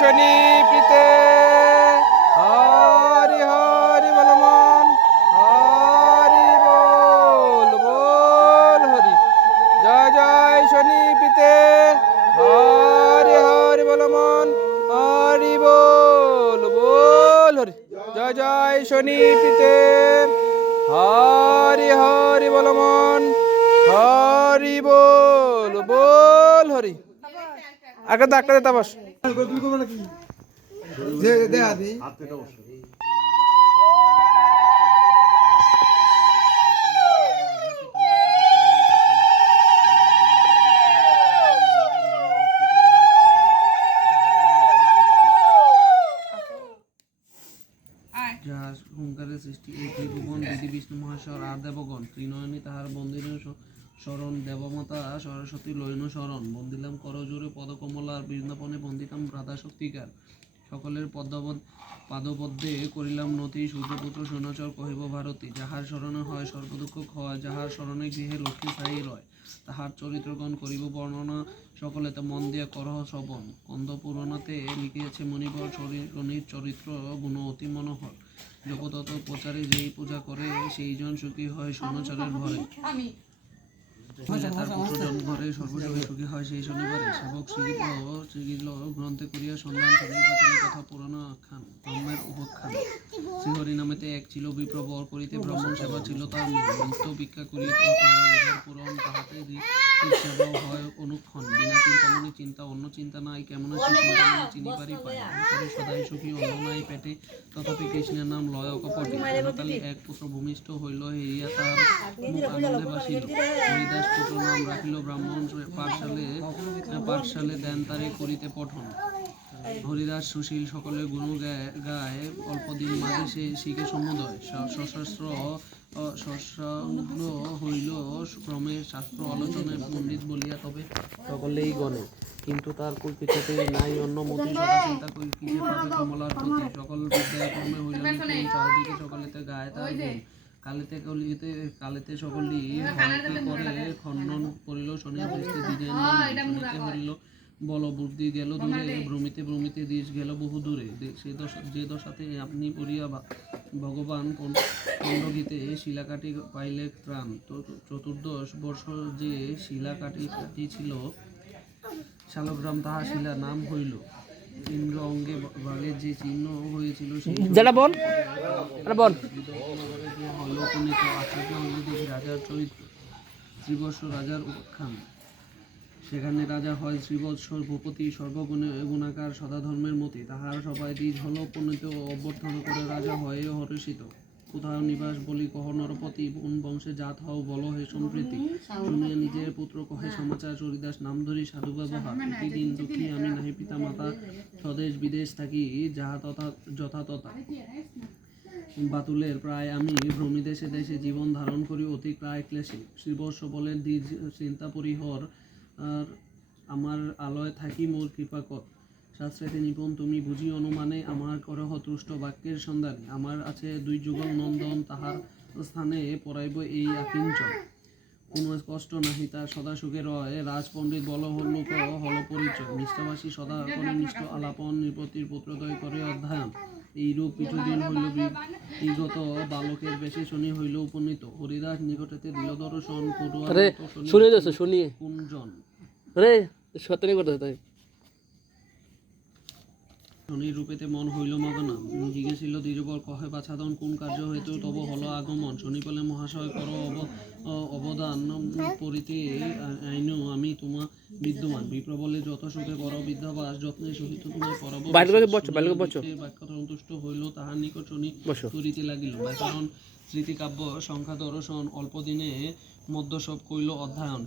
শনি প্রীতে। হরি হরি বল মন, হরি বল বল হরি। জয় জয় শনি প্রীতে। হরি হরি বল মন, হরি বল বল হরি। জয় জয় শনি প্রীতে। হরি হরি বল মন, হরি বল বল হরি। আগে তো একটা দিতে বস যাহার হুঙ্কারের সৃষ্টি এই ত্রিভুবন দিদি বিষ্ণু মহাশয় আর দেবগণ ত্রিনয়নী, তাহার বন্দির শরণ, দেবমাতা, সরস্বতী লৈন শরণ বন্দিলাম করজোরে পদকমলার বৃন্দাবনে বন্দিতাম রাধা শক্তিকার সকলের পদ্মবদ, পাদপদ্মে করিলাম নতি, সূর্যপুত্র সৈন্যচর কহিব ভারতী, যাহার স্মরণে হয় সর্বদুঃখ ক্ষয়, যাহার স্মরণে গৃহে লক্ষ্মী স্থায়ী রয়, তাহার চরিত্রগণ করিব বর্ণনা, সকলেতে মন দিয়া করহ শ্রবণ। কন্দ পুরাণাতে লিখিয়াছে মণিবর, শরীর চরিত্র, গুণ অতি মনোহর। জগতত প্রচারে যেই পূজা করে, সেইজন সুখী হয় সোনাচারের ঘরে তার পুত্রজন ঘরে সর্বসুখী সুখী হয় সেই শনিবারে সেবক শ্রীগিল শ্রীগিল গ্রন্থে করিয়া সন্ধান নির্বাচনের কথা পুরানো আখ্যান ব্রহ্মের উপখ্যান। শ্রীহরি নামেতে এক ছিল বিপ্রবর করিতে ব্রাহ্মণ সেবা ছিল তার নিত্য ভিক্ষা করিয়া উদার পূরণ তাহাতে সেবা হয় অনুক্ষণ। বিনা চিন্তা, অন্য চিন্তা নাই, কেমন মনে চিনিবারই পায় সদাই সুখী অন্য পেটে। তথাপি কৃষ্ণের নাম লয় অকপটে হেনকালে এক পুত্র ভূমিষ্ঠ হইল, হেরিয়া তাহার আনন্দে বাসিল হরিদাস পুত্র নাম রাখিল ব্রাহ্মণ পাঠশালে পাঠশালে দেন তারে করিতে পঠন। হরিদাস সুশীল সকলে গুণ গায় গায়, অল্প দিন মাঝে সে শিখে সমুদয়। সশস্ত্র সশস্ত্র হইল, ক্রমে শাস্ত্র, আলোচনায় পণ্ডিত বলিয়া তবে সকলেই গণে। কিন্তু তার কল্পিততে নাই অন্য মতি সদা চিন্তা করি কিসে পাবে কমলার প্রতি সকল বিদ্যা ক্রমে হইল চারিদিকে সকলেতে গায় তার গুণ। কালেতে কলিতে কালেতে সকলি হরকে করে খণ্ডন করিল শনির দৃষ্টি দিনে শনিতে হরিল বল বুদ্ধি গেল দূরে ভ্রমিতে ভ্রমিতে দেশ গেল বহু দূরে সে দশা যে দশাতে আপনি পড়িয়া বা- ভগবান খণ্ডগীতে শিলাকাঠি পাইলে ত্রাণ। চতুর্দশ বর্ষ যে শিলাকাঠি কাটিছিল শালগ্রাম তাহা শিলা নাম হইল। ইন্দ্র অঙ্গে ভাগে যে চিহ্ন হয়েছিল যেটা বল। বল। হইল দেখি রাজার চরিত্র শ্রীবৎস রাজার উৎখান সেখানে রাজা হয় শ্রীবৎস ভূপতি সর্বগুণে গুণাকার সদাধর্মের মতি। তাহার সবাই দ্বিজ হল উপনীত অভ্যর্থনা করে রাজা হয় হর্ষিত। কোথাও নিবাস বলি কহ নরপতি কোন বংশে জাত হও বল হে সম্প্রীতি। শুনিয়া নিজের পুত্র কহে সমাচার চরিদাস নাম ধরি সাধু ব্যবহার প্রতিদিন দুঃখী আমি নাহি পিতা মাতা স্বদেশ বিদেশ থাকি যাহা তথা যথা তথা বাতুলের প্রায় আমি ভ্রমি দেশে দেশে জীবন ধারণ করি অতি প্রায় ক্লেশে। শ্রীবর্ষ বলেন দীর্ঘ চিন্তা পরিহর আর আমার আলয় থাকি মোর কৃপাকর শাস্ত্রেতে নিপুণ তুমি বুঝি অনুমানে আমার করহ তুষ্ট বাক্যের সন্ধানে। আমার আছে দুই যুগল নন্দন তাহার স্থানে পড়াইব এই আকিঞ্চন কোনো কষ্ট নাহি তার সদা সুখে রয়। রাজপণ্ডিত বল হল্লুক হল পরিচয় নিষ্ঠাবাসী সদা করে নিষ্ঠ আলাপন নিপতির পুত্রদয় করে অধ্যয়ন। এইরূপ কিছুদিন হইল বিগত বালকের বেশি শনি হইল উপনীত। হরিদাস নিকটেতে দিল দর্শন শুনিয়ে। কুঞ্জন। রে সত্যি করতে তাই। রূপেতে মন হইল মগনা। জিজ্ঞেসিল দ্বিজবর কহে বাছাদন কোন কার্য হইতে তব হল আগমন? শনি বলে মহাশয় কর অবদান পরিতে আইনু আমি তোমা বিদ্যমান। বিপ্রবলে যত সুখে কর বিদ্যাবাস যত্নে সহিত তুমি করব বাইরে করে বসো, বাইরে করে বসো। বাক্য সন্তুষ্ট হইল তাহার নিকট শনি করিতে লাগিল। ব্যাকরণ স্মৃতিকাব্য সংখ্যা দর্শন অল্প দিনে মধ্য সব কইল অধ্যয়ন।